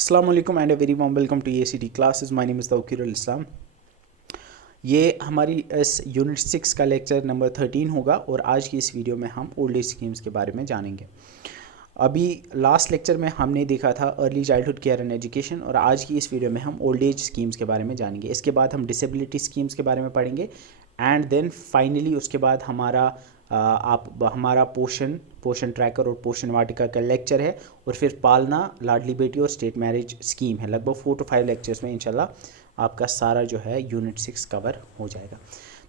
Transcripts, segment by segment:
अस्सलाम वालेकुम and a very warm welcome to ACT classes. My name is Tauqirul Islam. ये हमारी इस यूनिट 6 का लेक्चर नंबर 13 होगा और आज की इस वीडियो में हम ओल्ड एज स्कीम्स के बारे में जानेंगे। अभी लास्ट लेक्चर में हमने देखा था early childhood care and education और आज की इस वीडियो में हम ओल्ड एज स्कीम्स के बारे में जानेंगे। इसके बाद हम डिसेबिलिटी स्कीम्स के बारे में पढ़ेंगे एंड देन फाइनली उसके बाद हमारा पोषण ट्रैकर और पोषण वाटिका का लेक्चर है और फिर पालना, लाडली बेटी और स्टेट मैरिज स्कीम है। लगभग 4 to 5 लेक्चर्स में इंशाल्लाह आपका सारा जो है यूनिट 6 कवर हो जाएगा।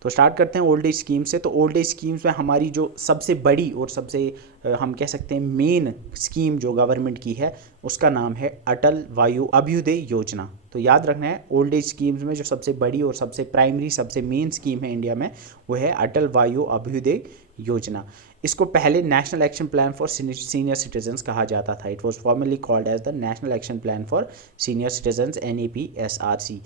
तो स्टार्ट करते हैं ओल्ड एज स्कीम से। तो ओल्ड एज स्कीम्स में हमारी जो सबसे बड़ी और सबसे हम कह सकते हैं मेन स्कीम जो गवर्नमेंट की है उसका नाम है अटल वायु अभ्युदय योजना। तो याद रखना है ओल्ड एज स्कीम्स में जो सबसे बड़ी और सबसे प्राइमरी सबसे मेन स्कीम है इंडिया में वो है अटल वायु अभ्युदय योजना। इसको पहले national action plan for senior citizens कहा जाता था। It was formally called as the national action plan for senior citizens NAPSRC।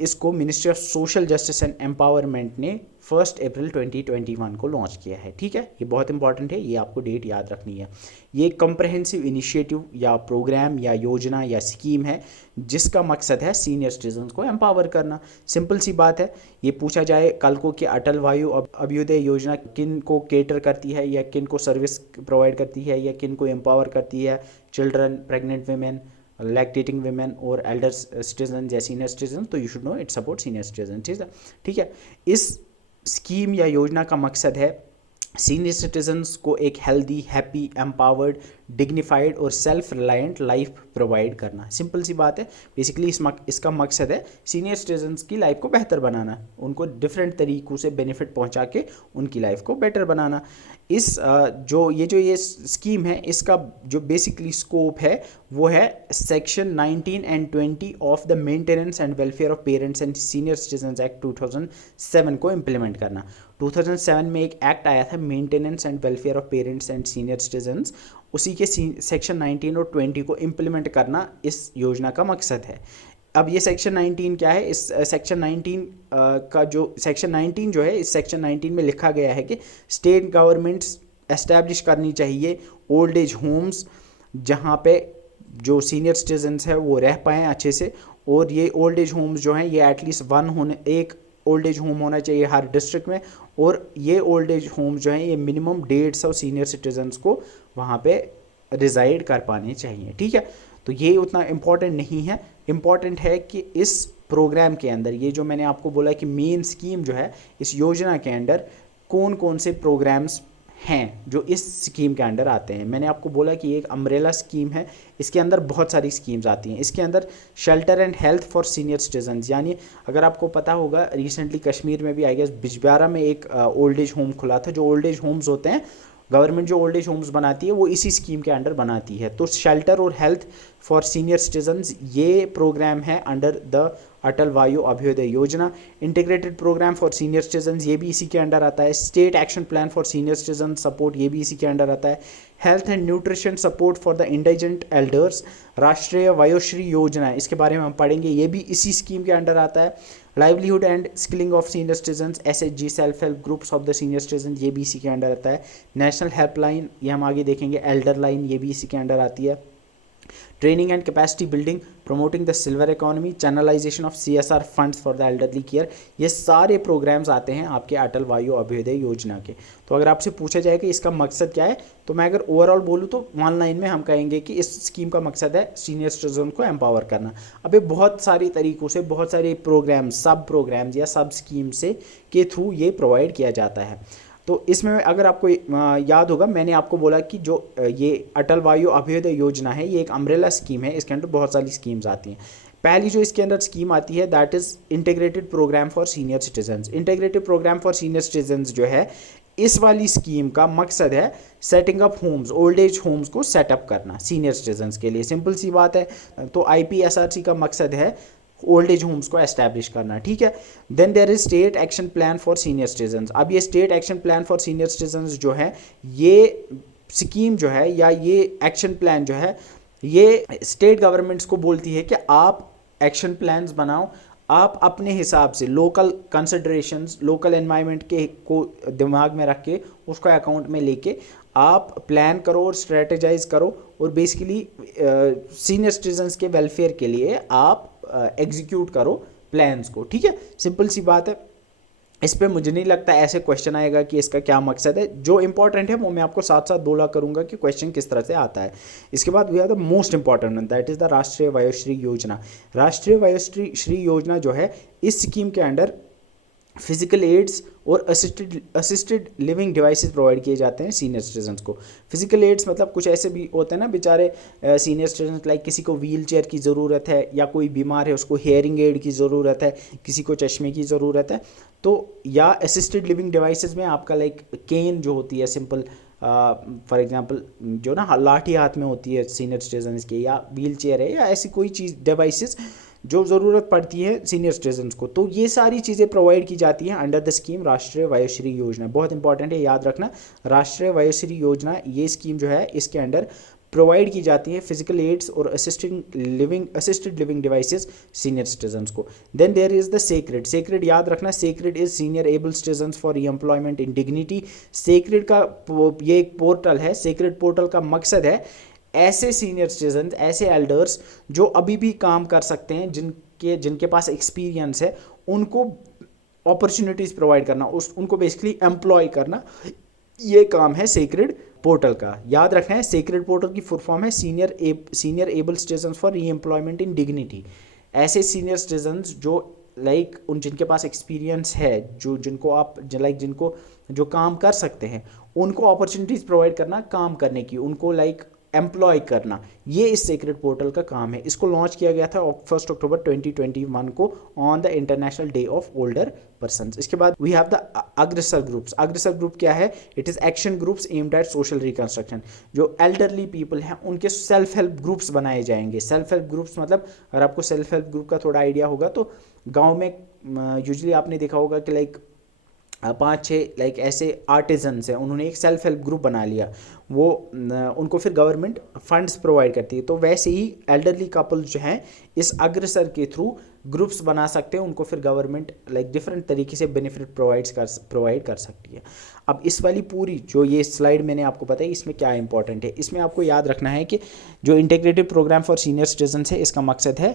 इसको ministry of social justice and empowerment ने 1 अप्रैल 2021 को लॉन्च किया है। ठीक है, ये बहुत इंपॉर्टेंट है, ये आपको डेट याद रखनी है। ये एक कम्प्रहेंसिव इनिशिएटिव या प्रोग्राम या योजना या स्कीम है जिसका मकसद है सीनियर सिटीजन्स को एम्पावर करना। सिंपल सी बात है। ये पूछा जाए कल को कि अटल वायु अभ्युदय योजना किन को केटर करती है या किन को सर्विस प्रोवाइड करती है या किन को एम्पावर करती है, children, pregnant women, lactating women और एल्डर सिटीजन या सीनियर सिटीजन, तो you should know it support senior citizen. ठीक है। इस स्कीम या योजना का मकसद है सीनियर सिटीजन्स को एक हेल्दी, हैप्पी, एम्पावर्ड, डिग्निफाइड और सेल्फ रिलायंट लाइफ प्रोवाइड करना। सिंपल सी बात है। बेसिकली इसका मकसद है सीनियर सिटीजन्स की लाइफ को बेहतर बनाना, उनको डिफरेंट तरीक़ों से बेनिफिट पहुंचा के उनकी लाइफ को बेटर बनाना। ये स्कीम है इसका जो बेसिकली स्कोप है वो है section 19 and 20 of the maintenance and welfare of parents and senior citizens act 2007 को इम्प्लीमेंट करना। 2007 में एक एक्ट आया था maintenance and welfare of parents and senior citizens, उसी के सेक्शन 19 और 20 को इम्प्लीमेंट करना इस योजना का मकसद है। अब ये सेक्शन 19 क्या है? इस सेक्शन 19 का जो सेक्शन 19 जो है, इस सेक्शन 19 में लिखा गया है कि स्टेट गवर्नमेंट्स एस्टैब्लिश करनी चाहिए ओल्ड एज होम्स जहाँ पे जो सीनियर सिटीजन्स है वो रह पाएँ अच्छे से। और ये ओल्ड एज होम्स जो हैं ये एटलीस्ट एक ओल्ड एज होम होना चाहिए हर डिस्ट्रिक्ट में, और ये ओल्ड एज होम जो हैं ये मिनिमम 150 सीनियर सिटीजन्स को वहाँ पे रिजाइड कर पाने चाहिए। ठीक है, तो ये उतना इम्पॉर्टेंट नहीं है। इम्पॉर्टेंट है कि इस प्रोग्राम के अंदर ये जो मैंने आपको बोला कि मेन स्कीम जो है इस योजना के अंदर कौन कौन से प्रोग्राम्स हैं जो इस स्कीम के अंडर आते हैं। मैंने आपको बोला कि एक अम्ब्रेला स्कीम है, इसके अंदर बहुत सारी स्कीम्स आती हैं। इसके अंदर shelter and health for senior citizens, यानी अगर आपको पता होगा रिसेंटली कश्मीर में भी आई गेस बिजबिहारा में एक ओल्ड एज होम खुला था। जो ओल्ड एज होम्स होते हैं गवर्नमेंट जो ओल्ड एज होम्स बनाती है वो इसी स्कीम के अंडर बनाती है। तो शेल्टर और हेल्थ फॉर सीनियर सिटीजन्स ये प्रोग्राम है under the Atal Vayu Abhyudaya Yojana. Integrated programme for senior citizens ये भी इसी के अंडर आता है। State action plan for senior citizen support ये भी इसी के अंडर आता है। Health and nutrition support for the indigent elders, Rashtriya Vayoshri योजना, इसके बारे में हम पढ़ेंगे, ये भी इसी स्कीम के अंडर आता है। Livelihood and skilling of senior citizens SHG self help groups of the senior citizen ये भी इसी के अंडर आता है। नेशनल हेल्पलाइन ये हम आगे देखेंगे। एल्डर लाइन ये भी इसी के अंडर आती है। Training and capacity building, promoting the silver economy, channelisation of CSR funds for the elderly care, ये सारे प्रोग्राम्स आते हैं आपके अटल वायु अभ्युदय योजना के। तो अगर आपसे पूछा जाए कि इसका मकसद क्या है, तो मैं अगर ओवरऑल बोलूँ तो 1 लाइन में हम कहेंगे कि इस स्कीम का मकसद है सीनियर सिटीजन को एम्पावर करना। अब ये बहुत सारी तरीक़ों से बहुत सारे प्रोग्राम्स, सब प्रोग्राम्स या सब स्कीम से के थ्रू ये प्रोवाइड किया जाता है। तो इसमें अगर आपको याद होगा मैंने आपको बोला कि जो ये अटल वायु अभ्युदय योजना है ये एक अम्ब्रेला स्कीम है, इसके अंदर बहुत सारी स्कीम्स आती हैं। पहली जो इसके अंदर स्कीम आती है that is integrated programme for senior citizens. Integrated programme for senior citizens जो है इस वाली स्कीम का मकसद है setting up homes, old age homes को सेटअप करना सीनियर सिटीजन्स के लिए। सिंपल सी बात है। तो IPSRC का मकसद है ओल्ड एज होम्स को एस्टैब्लिश करना। ठीक है। Then there is state action plan for senior citizens. अब ये state action plan for senior citizens जो है ये स्कीम जो है या ये एक्शन प्लान जो है ये स्टेट गवर्नमेंट्स को बोलती है कि आप एक्शन प्लान्स बनाओ आप अपने हिसाब से लोकल कंसिडरेशंस, लोकल एनवायरनमेंट के को दिमाग में रख के उसको अकाउंट में लेके आप प्लान करो और स्ट्रेटेजाइज करो, और बेसिकली सीनियर सिटीजन्स के वेलफेयर के लिए आप एग्जीक्यूट करो प्लान्स को। ठीक है, सिंपल सी बात है। इस पे मुझे नहीं लगता ऐसे क्वेश्चन आएगा कि इसका क्या मकसद है। जो इंपॉर्टेंट है वो मैं आपको साथ साथ बोला करूंगा कि क्वेश्चन किस तरह से आता है। इसके बाद we are the most important one, that is the Rashtriya Vayoshri योजना। राष्ट्रीय वयोश्री योजना जो है, इस स्कीम के अंडर फिजिकल एड्स और असिस्टेड लिविंग डिवाइसेस प्रोवाइड किए जाते हैं सीनियर सिटीजन्स को। फिजिकल एड्स मतलब कुछ ऐसे भी होते हैं ना बेचारे सीनियर सिटीजन्स, लाइक किसी को व्हील चेयर की ज़रूरत है, या कोई बीमार है उसको हेयरिंग एड की ज़रूरत है, किसी को चश्मे की ज़रूरत है, तो या असिस्टेड लिविंग डिवाइसेस में आपका लाइक केन जो होती है सिंपल, फॉर एग्जांपल जो ना लाठी हाथ में होती है सीनियर सिटीजन्स के, या व्हील चेयर है, या ऐसी कोई चीज़ डिवाइसेस जो ज़रूरत पड़ती है सीनियर सिटीजन्स को, तो ये सारी चीज़ें प्रोवाइड की जाती हैं अंडर द स्कीम राष्ट्रीय वयोश्री योजना। बहुत इंपॉर्टेंट है, याद रखना, राष्ट्रीय वयोश्री योजना ये स्कीम जो है इसके अंडर प्रोवाइड की जाती है फिजिकल एड्स और assisted living devices senior citizens को। Then there is the sacred. Sacred याद रखना, sacred is senior able citizens for reemployment in dignity. Sacred का ये एक पोर्टल है। सेक्रेड पोर्टल का मकसद है ऐसे सीनियर सिटीजन्स, ऐसे एल्डर्स जो अभी भी काम कर सकते हैं, जिनके पास एक्सपीरियंस है, उनको अपॉर्चुनिटीज़ प्रोवाइड करना, उनको बेसिकली एम्प्लॉय करना, ये काम है सेक्रेड पोर्टल का। याद रखना है, सेक्रेड पोर्टल की फुल फॉर्म है senior able citizens for reemployment in dignity. ऐसे सीनियर सिटीजन्स जो लाइक जिनके पास एक्सपीरियंस है, जिनको जो काम कर सकते हैं, उनको अपॉर्चुनिटीज़ प्रोवाइड करना काम करने की, उनको एम्प्लॉय करना, ये इस सेक्रेड पोर्टल का काम है। इसको लॉन्च किया गया था 1 अक्टूबर 2021 को on the international day of older persons. इसके बाद वी हैव द अग्रसर ग्रुप्स। अग्रसर ग्रुप क्या है? It is action groups aimed at social reconstruction. जो एल्डरली पीपल हैं उनके सेल्फ हेल्प ग्रुप्स बनाए जाएंगे। सेल्फ हेल्प ग्रुप्स मतलब, अगर आपको सेल्फ हेल्प ग्रुप का थोड़ा आइडिया होगा तो गाँव में यूजली आपने देखा होगा कि लाइक 5-6 ऐसे आर्टिजन्स हैं, उन्होंने एक सेल्फ हेल्प ग्रुप बना लिया, वो उनको फिर गवर्नमेंट फंड्स प्रोवाइड करती है। तो वैसे ही एल्डरली कपल्स जो हैं इस अग्रसर के थ्रू ग्रुप्स बना सकते हैं, उनको फिर गवर्नमेंट डिफरेंट तरीके से बेनिफिट प्रोवाइड कर सकती है। अब इस वाली पूरी जो ये स्लाइड मैंने आपको बताई, इसमें क्या इंपॉर्टेंट है, इसमें आपको याद रखना है कि जो integrated programme for senior citizens है, इसका मकसद है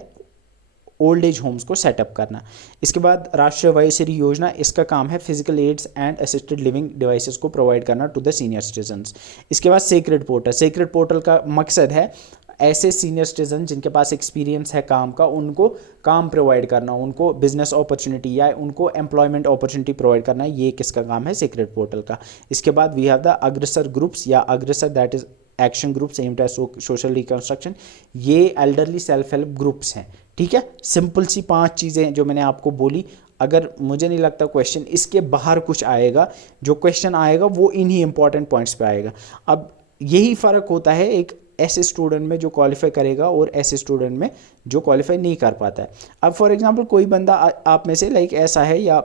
ओल्ड एज होम्स को सेटअप करना। इसके बाद राष्ट्रीय वयोश्री योजना, इसका काम है physical aids and assisted living devices को प्रोवाइड करना टू द सीनियर सिटीजन्स। इसके बाद सेक्रेड पोर्टल। सेक्रेड पोर्टल का मकसद है ऐसे सीनियर सिटीजन जिनके पास एक्सपीरियंस है काम का, उनको काम प्रोवाइड करना, उनको बिजनेस अपॉर्चुनिटी या उनको एम्प्लॉयमेंट अपॉर्चुनिटी प्रोवाइड करना। ये किसका काम है? सेक्रेड पोर्टल का। इसके बाद वी हैव द अग्रसर ग्रुप्स या अग्रसर, that is action groups aimed at social reconstruction. ये एल्डरली सेल्फ हेल्प ग्रुप्स हैं। ठीक है, सिंपल सी 5 चीज़ें जो मैंने आपको बोली। अगर मुझे नहीं लगता क्वेश्चन इसके बाहर कुछ आएगा, जो क्वेश्चन आएगा वो इन्हीं इंपॉर्टेंट पॉइंट्स पे आएगा। अब यही फ़र्क होता है एक ऐसे स्टूडेंट में जो क्वालिफाई करेगा और ऐसे स्टूडेंट में जो क्वालिफाई नहीं कर पाता है। अब फॉर एग्जांपल कोई बंदा आप में से ऐसा है या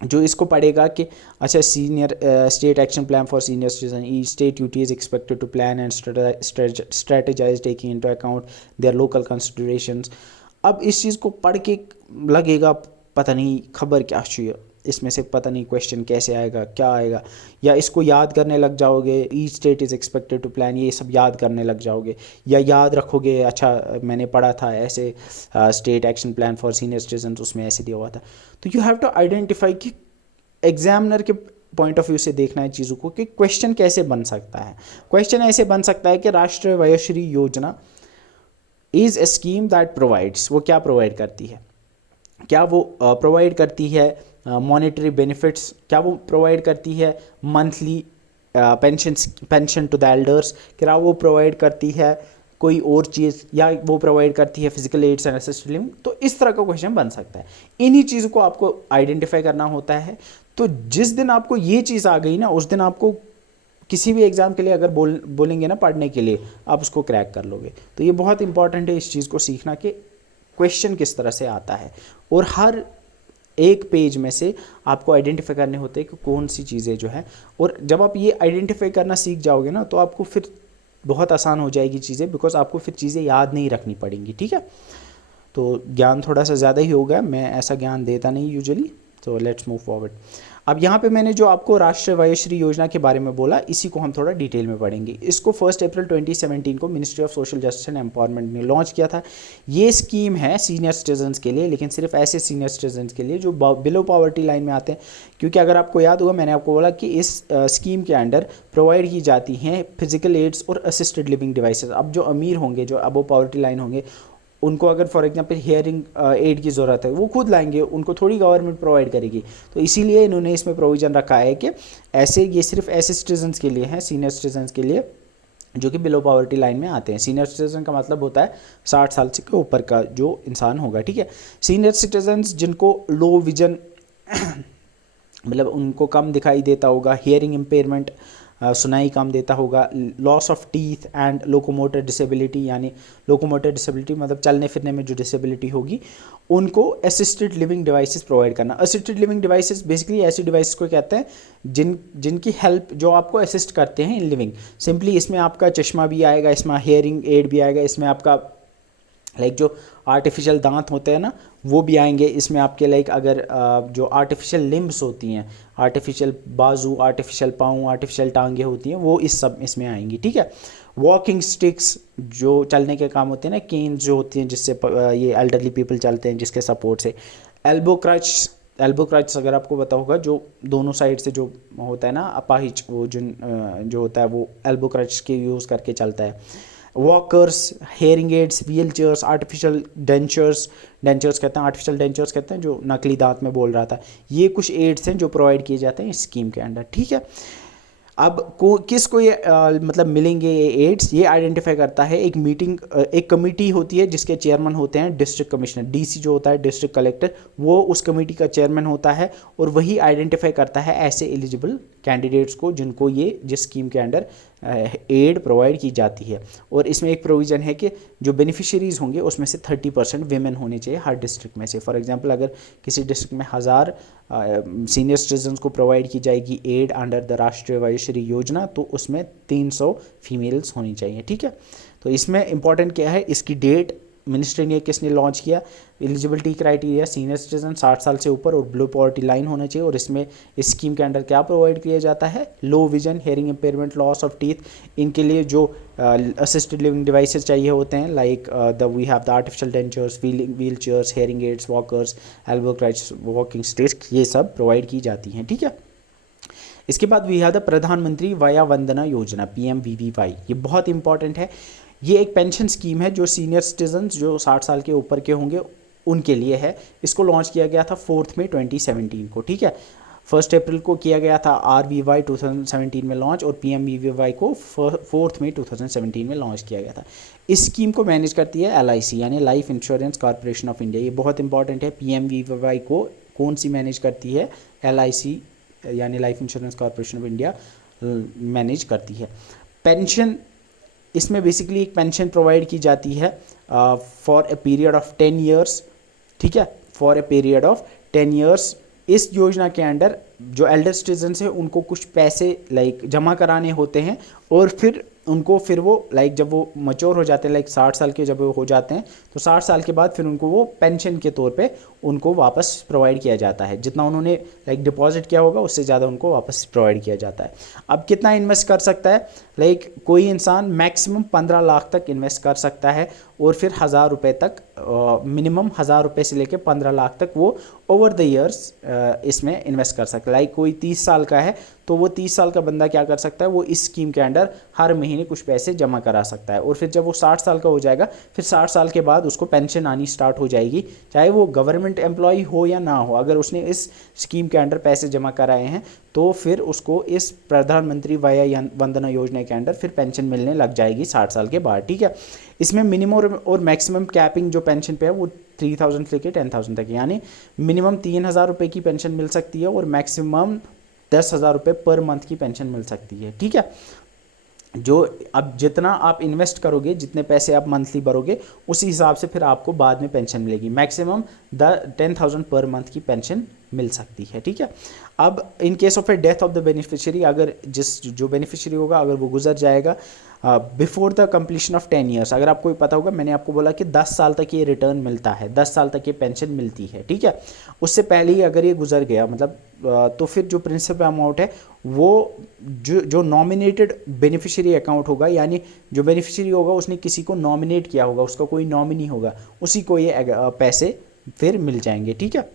जो इसको पढ़ेगा कि अच्छा senior state action plan for senior citizen, each state UT is expected to plan and strategize taking into account their local considerations. अब इस चीज़ को पढ़ के लगेगा पता नहीं खबर क्या चाहिए, इसमें से पता नहीं क्वेश्चन कैसे आएगा, क्या आएगा, या इसको याद करने लग जाओगे, ई state is expected to plan, ये सब याद करने लग जाओगे, या याद रखोगे अच्छा मैंने पढ़ा था ऐसे state action plan for senior citizen, उसमें ऐसे दिया हुआ था। तो यू हैव टू आइडेंटिफाई कि एग्जामिनर के पॉइंट ऑफ व्यू से देखना है चीज़ों को कि क्वेश्चन कैसे बन सकता है। क्वेश्चन ऐसे बन सकता है कि राष्ट्रीय वयोश्री योजना is a scheme that provides, वो क्या प्रोवाइड करती है? क्या वो प्रोवाइड करती है मॉनेटरी बेनिफिट्स? क्या वो प्रोवाइड करती है monthly pension to the elders? क्या वो प्रोवाइड करती है कोई और चीज़, या वो प्रोवाइड करती है physical aids and assisted living? तो इस तरह का क्वेश्चन बन सकता है। इन्हीं चीज़ों को आपको आइडेंटिफाई करना होता है। तो जिस दिन आपको ये चीज़ आ गई ना, उस दिन आपको किसी भी एग्ज़ाम के लिए अगर बोलेंगे ना पढ़ने के लिए, आप उसको क्रैक कर लोगे। तो ये बहुत इंपॉर्टेंट है इस चीज़ को सीखना कि क्वेश्चन किस तरह से आता है, और हर एक पेज में से आपको आइडेंटिफाई करने होते हैं कि कौन सी चीज़ें जो है। और जब आप ये आइडेंटिफाई करना सीख जाओगे ना, तो आपको फिर बहुत आसान हो जाएगी चीज़ें, बिकॉज आपको फिर चीज़ें याद नहीं रखनी पड़ेंगी। ठीक है, तो ज्ञान थोड़ा सा ज़्यादा ही होगा, मैं ऐसा ज्ञान देता नहीं यूजुअली। तो लेट्स मूव फॉरवर्ड। अब यहाँ पे मैंने जो आपको राष्ट्रीय वयोश्री योजना के बारे में बोला, इसी को हम थोड़ा डिटेल में पढ़ेंगे। इसको 1 अप्रैल 2017 को ministry of social justice and empowerment ने लॉन्च किया था। ये स्कीम है सीनियर सिटीजन्स के लिए, लेकिन सिर्फ ऐसे सीनियर सिटीजन्स के लिए जो बिलो पॉवर्टी लाइन में आते हैं, क्योंकि अगर आपको याद होगा मैंने आपको बोला कि इस स्कीम के अंडर प्रोवाइड की जाती हैं फिजिकल एड्स और असिस्टेड लिविंग डिवाइसेस। अब जो अमीर होंगे, जो अबो पॉवर्टी लाइन होंगे, उनको अगर फॉर एग्जांपल हियरिंग एड की ज़रूरत है, वो खुद लाएंगे, उनको थोड़ी गवर्नमेंट प्रोवाइड करेगी। तो इसीलिए इन्होंने इसमें प्रोविज़न रखा है कि ऐसे ये सिर्फ ऐसे सिटीजन्स के लिए हैं, सीनियर सिटीजन्स के लिए जो कि बिलो पॉवर्टी लाइन में आते हैं। सीनियर सिटीजन का मतलब होता है 60 साल से के ऊपर का जो इंसान होगा, ठीक है। सीनियर सिटीजन्स जिनको लो विजन मतलब उनको कम दिखाई देता होगा, हियरिंग इम्पेयरमेंट सुनाई कम देता होगा, loss of teeth and locomotor disability, यानी लोकोमोटर डिसेबिलिटी मतलब चलने फिरने में जो डिसेबिलिटी होगी, उनको असिस्टेड लिविंग डिवाइसेस प्रोवाइड करना। असिस्टेड लिविंग डिवाइसेस बेसिकली ऐसी डिवाइसेस को कहते हैं जिनकी हेल्प, जो आपको असिस्ट करते हैं इन लिविंग। सिंपली इसमें आपका चश्मा भी आएगा, इसमें हियरिंग एड भी आएगा, इसमें आपका लाइक जो आर्टिफिशियल दांत होते हैं ना, वो भी आएंगे इसमें आपके। लाइक अगर जो आर्टिफिशियल लिम्ब्स होती हैं, आर्टिफिशियल बाजू, आर्टिफिशियल पाँव, आर्टिफिशियल टांगे होती हैं, वो इस सब इसमें आएंगी, ठीक है। वॉकिंग स्टिक्स जो चलने के काम होते हैं ना, केन जो होती हैं जिससे ये एल्डरली पीपल चलते हैं, जिसके सपोर्ट से। एल्बो क्रच अगर आपको पता होगा, जो दोनों साइड से जो होता है ना अपाहिज, वो जो होता है वो एल्बो क्रच के यूज़ करके चलता है। Walkers, hearing ads, wheel chairs, artificial dentures कहते हैं, आर्टिफिशियल डेंचर्स कहते हैं जो नकली दांत में बोल रहा था। ये कुछ एड्स हैं जो प्रोवाइड किए जाते हैं इस स्कीम के अंडर, ठीक है। अब किसको ये मतलब मिलेंगे ये एड्स, ये आइडेंटिफाई करता है एक कमेटी होती है जिसके चेयरमैन होते हैं डिस्ट्रिक्ट कमिश्नर, डीसी जो होता है डिस्ट्रिक्ट कलेक्टर, वो उस कमेटी का चेयरमैन होता है और वही आइडेंटिफाई करता है ऐसे एलिजिबल कैंडिडेट्स को जिनको ये जिस स्कीम के अंडर एड प्रोवाइड की जाती है। और इसमें एक प्रोविज़न है कि जो बेनिफिशियरीज़ होंगे उसमें से 30% वीमेन होने चाहिए हर डिस्ट्रिक्ट में से। फॉर एग्जांपल अगर किसी डिस्ट्रिक्ट में 1000 सीनियर सिटीजन्स को प्रोवाइड की जाएगी add under the Rashtriya Vayoshri योजना, तो उसमें 300 फीमेल्स होनी चाहिए, ठीक है। तो इसमें इंपॉर्टेंट क्या है, इसकी डेट मिनिस्ट्री ने किसने लॉन्च किया, एलिजिबिलिटी क्राइटेरिया सीनियर सिटीजन 60 साल से ऊपर और ब्लू पॉवर्टी लाइन होना चाहिए। और इसमें इस स्कीम के अंडर क्या प्रोवाइड किया जाता है, low vision, hearing impairment, loss of teeth, इनके लिए जो असिस्टेड लिविंग डिवाइसेस चाहिए होते हैं, like we have the artificial dentures, wheel chairs, hearing aids, walkers, elbow crutch, walking sticks, ये सब प्रोवाइड की जाती हैं, ठीक है। इसके बाद we have the Pradhan Mantri Vaya Vandana Yojana, PMVVY, ये बहुत इंपॉर्टेंट है। ये एक पेंशन स्कीम है जो सीनियर सिटीजन्स जो 60 साल के ऊपर के होंगे उनके लिए है। इसको लॉन्च किया गया था 4 मई 2017 को, ठीक है। 1 अप्रैल को किया गया था RVY 2017 में लॉन्च, और PMVVY को 4 मई 2017 में लॉन्च किया गया था। इस स्कीम को मैनेज करती है LIC यानी life insurance corporation of India. ये बहुत इंपॉर्टेंट है। PMVVY को कौन सी मैनेज करती है, LIC यानी life insurance corporation of India manage करती है। पेंशन, इसमें बेसिकली एक पेंशन प्रोवाइड की जाती है for a period of 10 years, ठीक है, for a period of 10 years. इस योजना के अंडर जो एल्डर सिटीजन्स हैं उनको कुछ पैसे लाइक जमा कराने होते हैं, और फिर वो लाइक जब वो मैच्योर हो जाते हैं, लाइक 60 साल के जब वो हो जाते हैं, तो 60 साल के बाद फिर उनको वो पेंशन के तौर पे उनको वापस प्रोवाइड किया जाता है। जितना उन्होंने लाइक डिपॉजिट किया होगा उससे ज़्यादा उनको वापस प्रोवाइड किया जाता है। अब कितना इन्वेस्ट कर सकता है, लाइक कोई इंसान मैक्सिमम 15 लाख तक इन्वेस्ट कर सकता है, और फिर 1000 रुपये तक, मिनिमम 1000 रुपये से लेकर 15 लाख तक वो ओवर द ईयर्स इसमें इन्वेस्ट कर सकता है। लाइक कोई 30 साल का है तो वो 30 साल का बंदा क्या कर सकता है, वो इस स्कीम के अंडर हर महीने कुछ पैसे जमा करा सकता है, और फिर जब वो 60 साल का हो जाएगा, फिर 60 साल के बाद उसको पेंशन आनी स्टार्ट हो जाएगी, चाहे वो गवर्नमेंट एम्प्लॉय हो या ना हो। अगर उसने इस स्कीम के अंडर पैसे जमा कराए हैं तो फिर उसको इस प्रधानमंत्री वया वंदना योजना के अंडर फिर पेंशन मिलने लग जाएगी 60 साल के बाद, ठीक है। इसमें मिनिमम और मैक्सिमम कैपिंग जो पेंशन पे है वो 3000 से लेकर 10,000 तक, यानी मिनिमम 3000 रुपये की पेंशन मिल सकती है और मैक्सिमम 10,000 रुपये पर मंथ की पेंशन मिल सकती है, ठीक है। जो अब जितना आप इन्वेस्ट करोगे, जितने पैसे आप मंथली भरोगे, उसी हिसाब से फिर आपको बाद में पेंशन मिलेगी। मैक्सिमम 10,000 पर मंथ की पेंशन मिल सकती है। ठीक है, अब in case of A death of the beneficiary, अगर जो बेनिफिशियरी होगा अगर वो गुजर जाएगा before the completion of 10 years, अगर आपको पता होगा मैंने आपको बोला कि 10 साल तक ये रिटर्न मिलता है, 10 साल तक ये पेंशन मिलती है। ठीक है, उससे पहले ही अगर ये गुजर गया मतलब तो फिर जो प्रिंसिपल अमाउंट है वो जो नॉमिनेटेड बेनिफिशियरी अकाउंट होगा, यानी जो बेनिफिशियरी होगा उसने किसी को नॉमिनेट किया होगा, उसका कोई नॉमिनी होगा, उसी को ये पैसे फिर मिल जाएंगे। ठीक है,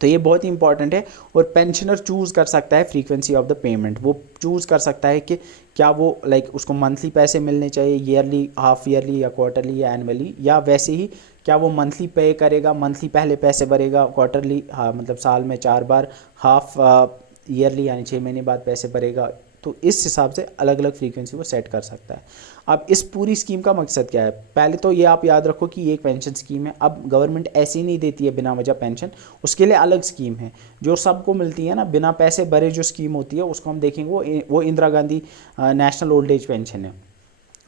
तो ये बहुत ही इंपॉर्टेंट है। और पेंशनर चूज़ कर सकता है फ्रीक्वेंसी ऑफ द पेमेंट, वो चूज़ कर सकता है कि क्या वो उसको मंथली पैसे मिलने चाहिए, ईयरली, हाफ ईयरली या क्वार्टरली या एनुअली, या वैसे ही क्या वो मंथली पे करेगा, मंथली पहले पैसे भरेगा, क्वार्टरली हाँ मतलब साल में 4 बार, हाफ ईयरली यानी 6 महीने बाद पैसे भरेगा। तो इस हिसाब से अलग अलग फ्रीक्वेंसी वो सेट कर सकता है। अब इस पूरी स्कीम का मकसद क्या है, पहले तो ये आप याद रखो कि ये एक पेंशन स्कीम है। अब गवर्नमेंट ऐसे ही नहीं देती है बिना वजह पेंशन, उसके लिए अलग स्कीम है जो सबको मिलती है ना, बिना पैसे भरे जो स्कीम होती है उसको हम देखेंगे, वो Indira Gandhi national old age pension है,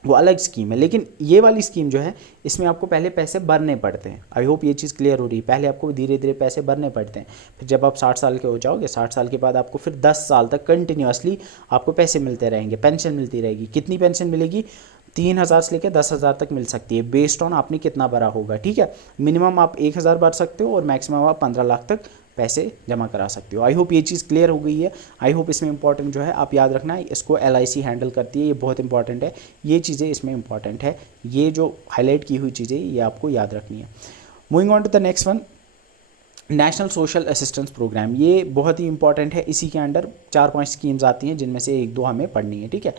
वो अलग स्कीम है। लेकिन ये वाली स्कीम जो है इसमें आपको पहले पैसे भरने पड़ते हैं। आई होप ये चीज़ क्लियर हो रही है, पहले आपको धीरे धीरे पैसे भरने पड़ते हैं, फिर जब आप 60 साल के हो जाओगे, 60 साल के बाद आपको फिर 10 साल तक कंटिन्यूसली आपको पैसे मिलते रहेंगे, पेंशन मिलती रहेगी। कितनी पेंशन मिलेगी, 3,000 से लेकर 10,000 तक मिल सकती है, बेस्ड ऑन आपने कितना भरा होगा। ठीक है, मिनिमम आप 1,000 भर सकते हो और मैक्सिमम आप 15 लाख तक पैसे जमा करा सकते हो। आई होप ये चीज़ क्लियर हो गई है। आई होप इसमें इंपॉर्टेंट जो है आप याद रखना, इसको LIC हैंडल करती है, ये बहुत इंपॉर्टेंट है, ये चीज़ें इसमें इंपॉर्टेंट है, ये जो हाईलाइट की हुई चीज़ें ये आपको याद रखनी है। Moving on to the next one, national social assistance programme, ये बहुत ही इंपॉर्टेंट है। इसी के अंडर 4-5 स्कीम्स आती हैं जिनमें से 1-2 हमें पढ़नी है। ठीक है,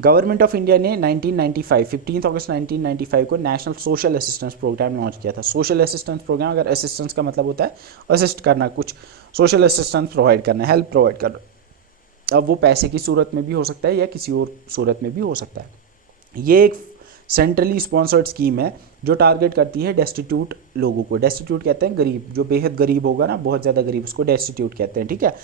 गवर्नमेंट ऑफ इंडिया ने 1995 15 अगस्त 1995 को national social assistance programme launch किया था। सोशल असिस्टेंस प्रोग्राम, अगर असिस्टेंस का मतलब होता है असिस्ट करना, कुछ सोशल असिस्टेंस प्रोवाइड करना, हेल्प प्रोवाइड करना। अब वो पैसे की सूरत में भी हो सकता है या किसी और सूरत में भी हो सकता है। ये एक सेंट्रली स्पॉन्सर्ड स्कीम है जो टारगेट करती है डेस्टिट्यूट लोगों को। डेस्टिट्यूट कहते हैं गरीब, जो बेहद गरीब होगा ना, बहुत ज़्यादा गरीब, उसको डेस्टिट्यूट कहते हैं। ठीक है,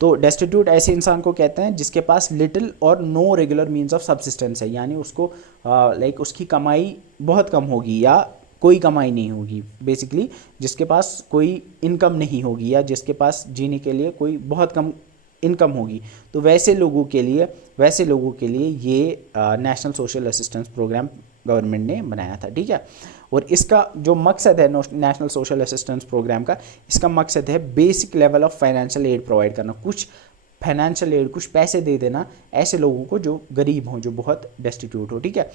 तो डेस्टिट्यूट ऐसे इंसान को कहते हैं जिसके पास लिटिल और no regular means of subsistence है, यानी उसको उसकी कमाई बहुत कम होगी या कोई कमाई नहीं होगी, बेसिकली जिसके पास कोई इनकम नहीं होगी या जिसके पास जीने के लिए कोई बहुत कम इनकम होगी। तो वैसे लोगों के लिए ये national social assistance programme government ने बनाया था। ठीक है, और इसका जो मकसद है नेशनल सोशल असिस्टेंस प्रोग्राम का, इसका मकसद है basic level of financial aid provide करना, कुछ फाइनेंशियल एड, कुछ पैसे दे देना ऐसे लोगों को जो गरीब हों, जो बहुत डेस्टिट्यूट हो। ठीक है,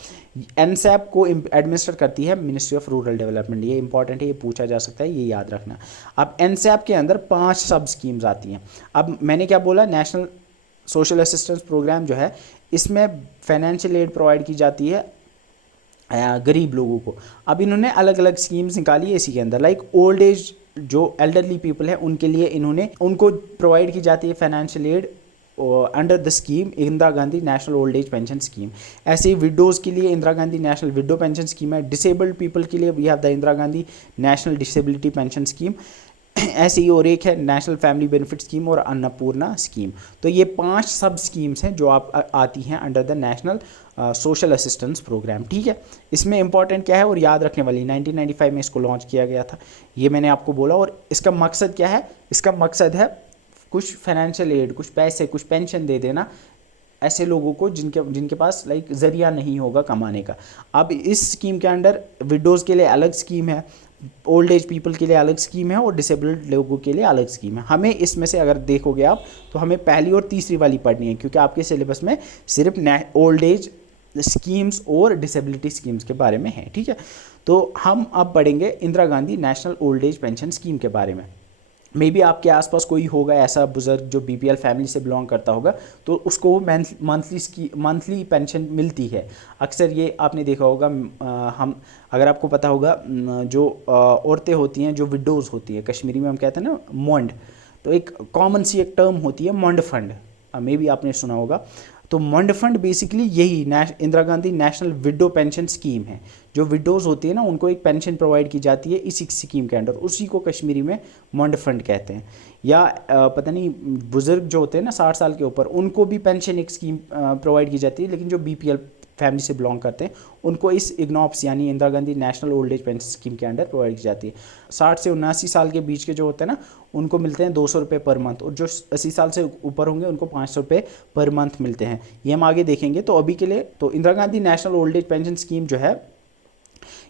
NSAP को एडमिनिस्टर करती है मिनिस्ट्री ऑफ रूरल डेवलपमेंट, ये इंपॉर्टेंट है, ये पूछा जा सकता है, ये याद रखना। अब NSAP के अंदर 5 सब स्कीम्स आती हैं। अब मैंने क्या बोला, नेशनल सोशल असिस्टेंस प्रोग्राम जो है इसमें फाइनेंशियल एड प्रोवाइड की जाती है गरीब लोगों को। अब इन्होंने अलग अलग स्कीम्स निकाली है इसी के अंदर, लाइक ओल्ड एज, जो एल्डरली पीपल है उनके लिए उनको प्रोवाइड की जाती है financial aid under the scheme Indira Gandhi national old age pension scheme. ऐसे ही विडोज़ के लिए Indira Gandhi national widow pension scheme है। डिसेबल्ड पीपल के लिए we have the Indira Gandhi national disability pension scheme. ऐसे ही और एक है नेशनल फैमिली बेनिफिट स्कीम और अन्नपूर्णा स्कीम। तो ये 5 सब स्कीम्स हैं जो आप आती हैं under the national social assistance programme. ठीक है, इसमें इंपॉर्टेंट क्या है और याद रखने वाली, 1995 में इसको लॉन्च किया गया था, ये मैंने आपको बोला। और इसका मकसद क्या है, इसका मकसद है कुछ फाइनेंशियल एड, कुछ पैसे, कुछ पेंशन दे देना ऐसे लोगों को जिनके पास ज़रिया नहीं होगा कमाने का। अब इस स्कीम के अंडर विडोज़ के लिए अलग स्कीम है, ओल्ड एज पीपल के लिए अलग स्कीम है और डिसेबल्ड लोगों के लिए अलग स्कीम है। हमें इसमें से अगर देखोगे आप तो हमें पहली और तीसरी वाली पढ़नी है, क्योंकि आपके सिलेबस में सिर्फ ओल्ड एज स्कीम्स और डिसेबिलिटी स्कीम्स के बारे में है। ठीक है, तो हम अब पढ़ेंगे Indira Gandhi national old age pension scheme के बारे में। मे बी आपके आसपास कोई होगा ऐसा बुजुर्ग जो BPL फैमिली से बिलोंग करता होगा, तो उसको मंथली पेंशन मिलती है। अक्सर ये आपने देखा होगा, हम अगर आपको पता होगा, जो औरतें होती हैं जो विडोज़ होती हैं, कश्मीरी में हम कहते हैं ना मोंड, तो एक कॉमन सी एक टर्म होती है मोंड फंड, मे बी आपने सुना होगा। तो मोंड फंड बेसिकली यही Indira Gandhi national widow pension scheme है। जो विडोज़ होती है ना उनको एक पेंशन प्रोवाइड की जाती है इसी स्कीम के अंडर, उसी को कश्मीरी में मोंड फंड कहते हैं। या पता नहीं, बुजुर्ग जो होते हैं ना 60 साल के ऊपर, उनको भी पेंशन एक स्कीम प्रोवाइड की जाती है, लेकिन जो BPL फैमिली से बिलोंग करते हैं उनको इस इग्नॉप्स यानी Indira Gandhi national old age pension scheme के अंडर प्रोवाइड की जाती है। 60 से 79 साल के बीच के जो होते हैं ना उनको मिलते हैं 200 रुपये पर मंथ, और जो 80 साल से ऊपर होंगे उनको 500 रुपये पर मंथ मिलते हैं। ये हम आगे देखेंगे। तो अभी के लिए तो Indira Gandhi national old age pension scheme जो है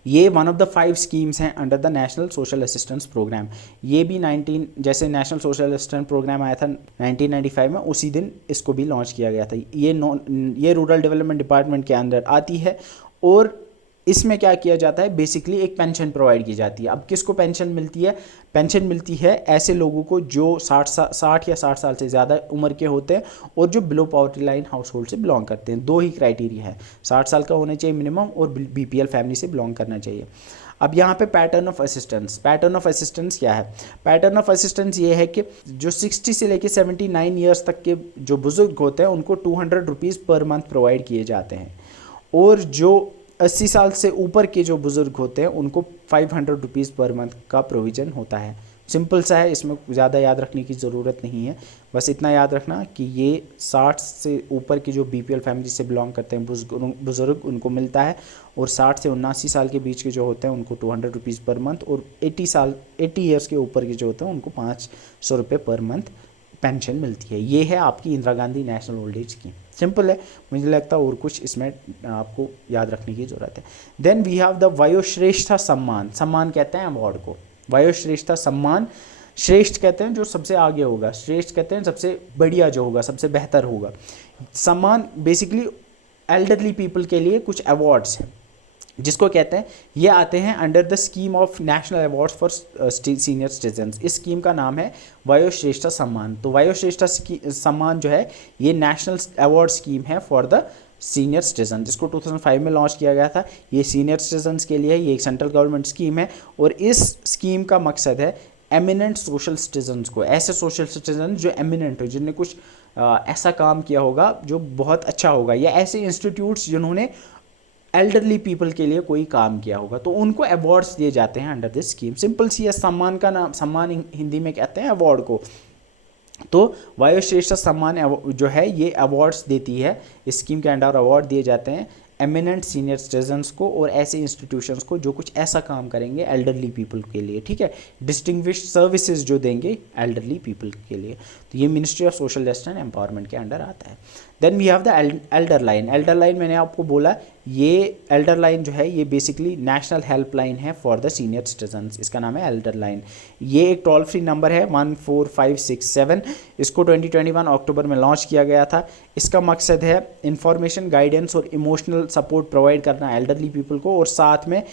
ये वन ऑफ द 5 स्कीम्स हैं under the national social assistance programme. ये भी 19 जैसे नेशनल सोशल असिस्टेंस प्रोग्राम आया था 1995 में, उसी दिन इसको भी लॉन्च किया गया था। ये रूरल डेवलपमेंट डिपार्टमेंट के अंदर आती है और इसमें क्या किया जाता है, बेसिकली एक पेंशन प्रोवाइड की जाती है। अब किसको पेंशन मिलती है? पेंशन मिलती है ऐसे लोगों को जो 60 या 60 साल से ज़्यादा उम्र के होते हैं और जो below poverty line house hold से बिलोंग करते हैं। 2 ही क्राइटेरिया है, 60 साल का होना चाहिए मिनिमम और BPL फैमिली से बिलोंग करना चाहिए। अब यहाँ पे pattern of assistance, pattern of assistance क्या है? पैटर्न ऑफ असिस्टेंस ये है कि जो 60 से लेके 79 ईयर्स तक के जो बुजुर्ग होते हैं उनको 200 रुपीज़ पर मंथ प्रोवाइड किए जाते हैं, और जो 80 साल से ऊपर के जो बुज़ुर्ग होते हैं उनको 500 रुपीज़ पर मंथ का प्रोविज़न होता है। सिंपल सा है, इसमें ज़्यादा याद रखने की ज़रूरत नहीं है। बस इतना याद रखना कि ये 60 से ऊपर की जो BPL फैमिली से बिलोंग करते हैं बुज़ुर्ग उनको मिलता है, और 60 से 79 साल के बीच के जो होते हैं उनको 200 रुपीज़ पर मंथ, और 80 ईयर्स के ऊपर के जो होते हैं उनको 500 रुपये पर मंथ पेंशन मिलती है। ये है आपकी Indira Gandhi national old as scheme. Simple है, मुझे लगता है और कुछ इसमें आपको याद रखने की ज़रूरत है। देन वी हैव द वयोश्रेष्ठता सम्मान। सम्मान कहते हैं अवार्ड को, वयोश्रेष्ठता सम्मान। श्रेष्ठ कहते हैं जो सबसे आगे होगा, श्रेष्ठ कहते हैं सबसे बढ़िया जो होगा, सबसे बेहतर होगा। सम्मान बेसिकली एल्डरली पीपल के लिए कुछ अवार्ड्स हैं जिसको कहते हैं, ये आते हैं under the scheme of national awards for senior citizens. इस स्कीम का नाम है वयोश्रेष्ठता सम्मान। तो वयोश्रेष्ठता सम्मान जो है ये नेशनल अवार्ड स्कीम है फॉर द सीनियर सिटीजन, जिसको 2005 में लॉन्च किया गया था। ये सीनियर सिटीजन्स के लिए ये एक सेंट्रल गवर्नमेंट स्कीम है, और इस स्कीम का मकसद है एमिनेंट सोशल सिटीजन्स को, ऐसे सोशल सिटीजन जो एमिनेंट हो, जिनने कुछ ऐसा काम किया होगा जो बहुत अच्छा होगा, या ऐसे इंस्टीट्यूट्स जिन्होंने एल्डरली पीपल के लिए कोई काम किया होगा, तो उनको अवार्ड्स दिए जाते हैं अंडर दिस स्कीम। सिंपल सी है, सम्मान का नाम, सम्मान हिंदी में कहते हैं अवार्ड को। तो वयोश्रेष्ठता सम्मान जो है ये अवार्ड्स देती है, इस स्कीम के अंडर अवार्ड दिए जाते हैं एमिनेंट सीनियर सिटीजन्स को और ऐसे इंस्टीट्यूशंस को जो कुछ ऐसा काम करेंगे एल्डरली पीपल के लिए, ठीक है, डिस्टिंग्विश्ड सर्विसेज जो देंगे एल्डरली पीपल के लिए। तो ये ministry of social justice and empowerment के अंडर आता है। Then we have the elder line. Elder line मैंने आपको बोला, ये एल्डर लाइन जो है ये बेसिकली नेशनल हेल्पलाइन है फॉर द सीनियर सिटीजन्स, इसका नाम है एल्डर लाइन। ये एक टोल फ्री नंबर है 14567, इसको 2021 अक्टूबर में लॉन्च किया गया था। इसका मकसद है इंफॉर्मेशन, गाइडेंस और इमोशनल सपोर्ट प्रोवाइड करना एल्डरली पीपल को, और साथ में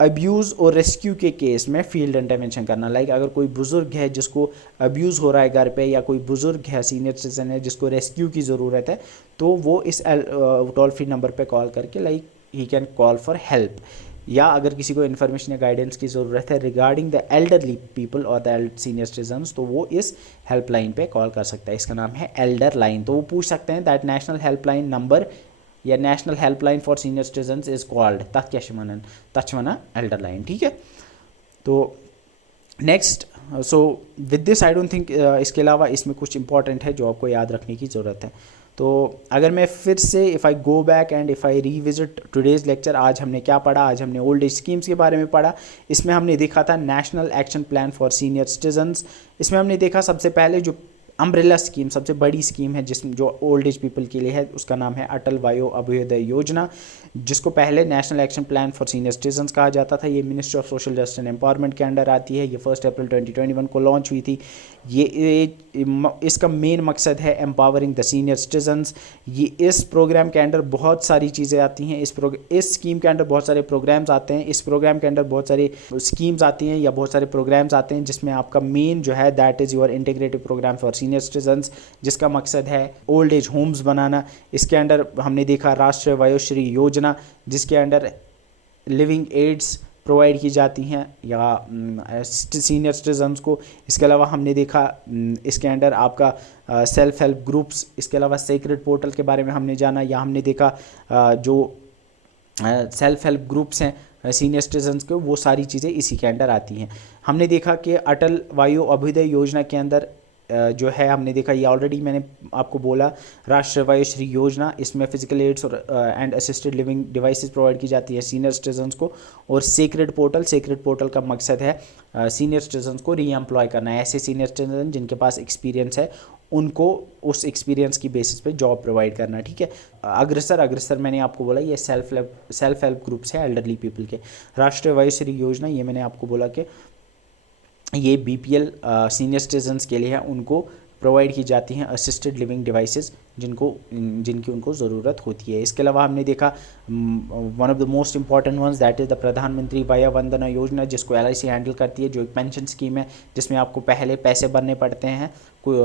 अब्यूज़ और रेस्क्यू के केस में फील्ड इंटरवेंशन करना। लाइक अगर कोई बुज़ुर्ग है जिसको अब्यूज़ हो रहा है घर पे, या कोई बुज़ुर्ग है सीनियर सिटीजन है जिसको रेस्क्यू की ज़रूरत है, तो वो इस टोल फ्री नंबर पे कॉल करके like he can call for help, या अगर किसी को इन्फॉर्मेशन या गाइडेंस की ज़रूरत है रिगार्डिंग द एल्डरली पीपल और द सीनियर सिटीजन्स, तो वो इस हेल्पलाइन पे कॉल कर सकता है। इसका नाम है एल्डर लाइन। तो वो पूछ सकते हैं दैट नेशनल हेल्पलाइन नंबर या national helpline for senior citizens is called तचमना एल्डर लाइन, ठीक है। तो next, so with this I don't think इसके अलावा इसमें कुछ इंपॉर्टेंट है जो आपको याद रखने की ज़रूरत है। तो अगर मैं फिर से if I go back and if I revisit today's lecture, आज हमने क्या पढ़ा? आज हमने ओल्ड एज स्कीम्स के बारे में पढ़ा। इसमें हमने देखा था national action plan for senior citizens. इसमें हमने देखा सबसे पहले जो अम्ब्रेला स्कीम, सबसे बड़ी स्कीम है जिसमें जो ओल्ड एज पीपल के लिए है, उसका नाम है अटल वायो अभ्युदय योजना, जिसको पहले national action plan for senior citizens कहा जाता था। ये ministry of social justice and empowerment के अंडर आती है। ये 1 अप्रैल 2021 को लॉन्च हुई थी। इसका मेन मकसद है एम्पावरिंग द सीनियर सिटीजन्स। ये इस प्रोग्राम के अंडर बहुत सारी चीज़ें आती हैं। इस स्कीम के अंडर बहुत सारे प्रोग्राम्स आते हैं। इस प्रोग्राम के अंडर बहुत सारी स्कीम्स आती हैं या बहुत सारे प्रोग्राम्स आते हैं, जिसमें आपका मेन जो है that is your integrated programme for senior citizens, जिसका मकसद है ओल्ड एज होम्स बनाना। इसके अंडर हमने देखा राष्ट्रीय वयोश्री योजना, जिसके अंडर लिविंग एड्स प्रोवाइड की जाती हैं या सीनियर सिटीजन्स को। इसके अलावा हमने देखा इसके अंडर आपका सेल्फ हेल्प ग्रुप्स, इसके अलावा सेक्रेट पोर्टल के बारे में हमने जाना, या हमने देखा जो सेल्फ हेल्प ग्रुप्स हैं सीनियर सिटीजन्स के, वो सारी चीज़ें इसी के अंडर आती हैं। हमने देखा कि अटल वायु अभ्युदय योजना के अंदर जो है हमने देखा, ये ऑलरेडी मैंने आपको बोला, राष्ट्रीय वयोश्री योजना, इसमें फिजिकल एड्स और and assisted living devices provide की जाती है सीनियर सिटीजन्स को। और सेक्रेड पोर्टल का मकसद है सीनियर सिटीजन्स को री एम्प्लॉय करना है। ऐसे सीनियर सिटीजन जिनके पास एक्सपीरियंस है उनको उस एक्सपीरियंस की बेसिस पे जॉब प्रोवाइड करना, ठीक है। अग्रसर मैंने आपको बोला ये सेल्फ हेल्प ग्रुप्स है एल्डरली पीपल के। राष्ट्रीय वयोश्री योजना, ये मैंने आपको बोला कि ये बीपीएल सीनियर सिटीजन्स के लिए है, उनको प्रोवाइड की जाती हैं असिस्टेड लिविंग डिवाइसेस जिनकी उनको ज़रूरत होती है। इसके अलावा हमने देखा one of the most important ones that is the Pradhan Mantri Vaya Vandana Yojana, जिसको एलआईसी हैंडल करती है, जो एक पेंशन स्कीम है जिसमें आपको पहले पैसे भरने पड़ते हैं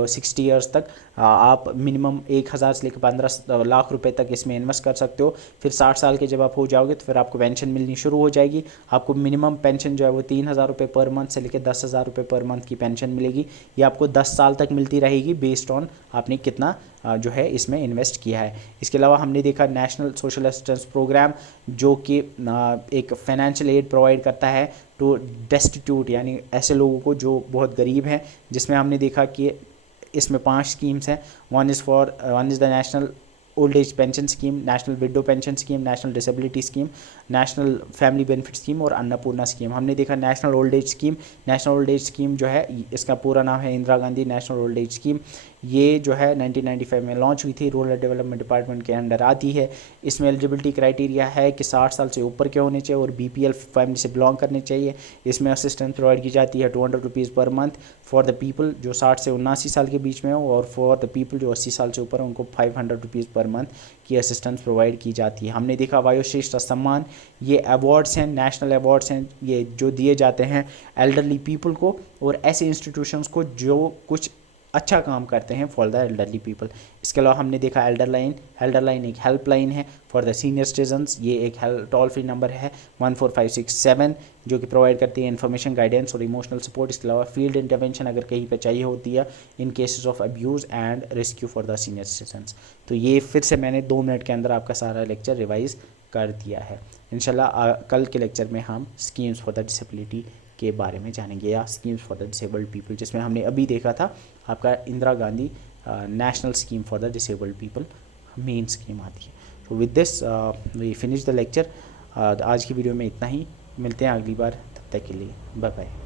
60 ईयर्स तक। आप मिनिमम 1,000 से लेकर 15 लाख रुपए तक इसमें इन्वेस्ट कर सकते हो। फिर 60 साल के जब आप हो जाओगे तो फिर आपको पेंशन मिलनी शुरू हो जाएगी। आपको मिनिमम पेंशन जो है वो 3,000 रुपये पर मंथ से लेकर 10,000 रुपये पर मंथ की पेंशन मिलेगी। ये आपको 10 साल तक मिलती रहेगी बेस्ड ऑन आपने कितना जो है इसमें इन्वेस्ट किया है। इसके अलावा हमने देखा नेशनल सोशल असिस्टेंस प्रोग्राम, जो कि एक फाइनेंशियल एड प्रोवाइड करता है टू डेस्टिट्यूट, यानी ऐसे लोगों को जो बहुत गरीब हैं, जिसमें हमने देखा कि इसमें 5 स्कीम्स हैं। One is the national old age pension scheme, national widow pension scheme, national disability scheme, national family benefit scheme और अन्नपूर्णा स्कीम। हमने देखा नेशनल ओल्ड एज स्कीम जो है, इसका पूरा नाम है Indira Gandhi national old as scheme. ये जो है 1995 में लॉन्च हुई थी, रूरल डेवलपमेंट डिपार्टमेंट के अंडर आती है। इसमें एलिजिबिलिटी क्राइटेरिया है कि 60 साल से ऊपर के होने चाहिए और बीपीएल फैमिली से बिलोंग करने चाहिए। इसमें असिस्टेंस प्रोवाइड की जाती है 200 rupees per month for the people जो 60 से 79 साल के बीच में हो, और फॉर द पीपल जो 80 साल से ऊपर हो उनको 500 रुपीज़ पर मंथ की असिस्टेंस प्रोवाइड की जाती है। हमने देखा वयोश्रेष्ठ सम्मान, ये अवार्ड्स हैं, नेशनल अवार्ड्स हैं, ये जो दिए जाते हैं एल्डरली पीपल को और ऐसे इंस्टीट्यूशंस को जो कुछ अच्छा काम करते हैं फॉर द एल्डरली पीपल। इसके अलावा हमने देखा एल्डरलाइन एक हेल्पलाइन है फॉर द सीनियर सिटीजन्स। ये एक टोल फ्री नंबर है 14567 जो कि प्रोवाइड करती है इन्फॉर्मेशन, गाइडेंस और इमोशनल सपोर्ट। इसके अलावा फील्ड इंटरवेंशन अगर कहीं पे चाहिए होती है in cases of abuse and rescue for the senior citizens. तो ये फिर से मैंने 2 मिनट के अंदर आपका सारा लेक्चर रिवाइज़ कर दिया है। इंशाल्लाह कल के लेक्चर में हम स्कीम्स फॉर द डिसेबिलिटी के बारे में जानेंगे, या schemes for the disabled people, जिसमें हमने अभी देखा था आपका Indira Gandhi national scheme for the disabled people main scheme आती है। तो with this we finish the lecture. आज की वीडियो में इतना ही, मिलते हैं अगली बार, तब तक के लिए बाय बाय।